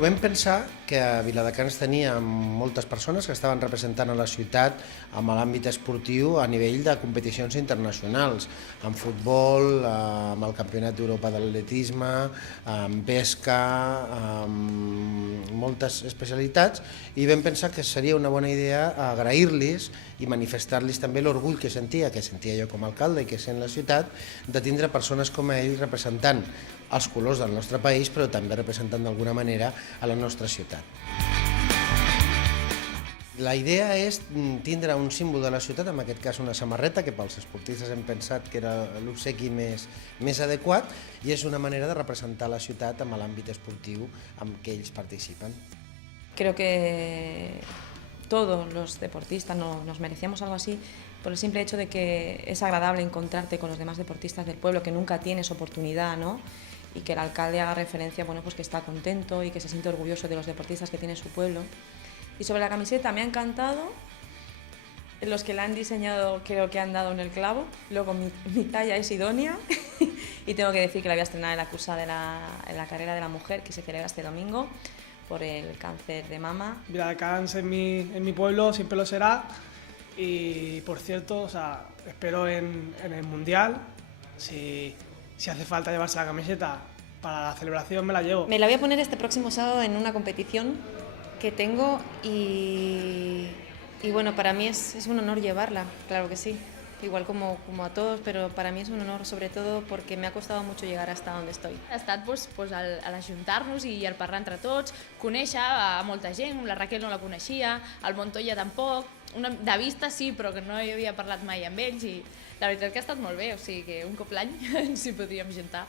Vam pensar que a Viladecans tenia moltes persones que estaven representant a la ciutat amb l'àmbit esportiu a nivell de competicions internacionals, en futbol, amb el Campionat d'Europa d'Atletisme, en pesca, amb moltes especialitats, i vam pensar que seria una bona idea agrair-los i manifestar-los també l'orgull que sentia jo com a alcalde i que sent la ciutat, de tindre persones com ell representant els colors del nostre país, però també representant d'alguna manera a la nostra ciutat. La idea és tindre un símbol de la ciutat, en aquest cas una samarreta, que pels esportistes hem pensat que era l'obsequi més adequat, i és una manera de representar la ciutat amb l'àmbit esportiu amb què ells participen. Creo que todos los deportistas nos merecíamos algo así por el simple hecho de que es agradable encontrarte con los demás deportistas del pueblo, que nunca tienes oportunidad, ¿no? Y que el alcalde haga referencia, bueno, pues que está contento y que se siente orgulloso de los deportistas que tiene su pueblo. Y sobre la camiseta me ha encantado, los que la han diseñado creo que han dado en el clavo, luego mi talla es idónea y tengo que decir que la voy a estrenar en la cursa en la carrera de la mujer que se celebra este domingo por el cáncer de mama. Viladecans en mi pueblo siempre lo será y, por cierto, espero en el Mundial, si hace falta llevarse la camiseta para la celebración, me la llevo. Me la voy a poner este próximo sábado en una competición que tengo y bueno, para mí es un honor llevarla, claro que sí. Igual como a todos, però per a mi és un honor, sobretot perquè m'ha costat molt llegar hasta on estoy. Ha estat l'ajuntar-nos i el parlar entre tots, conèixer a molta gent, la Raquel no la coneixia, el Montoya tampoc, de vista sí, però que no hi havia parlat mai amb ells i la veritat que ha estat molt bé, o sigui que un cop l'any ens hi podríem juntar.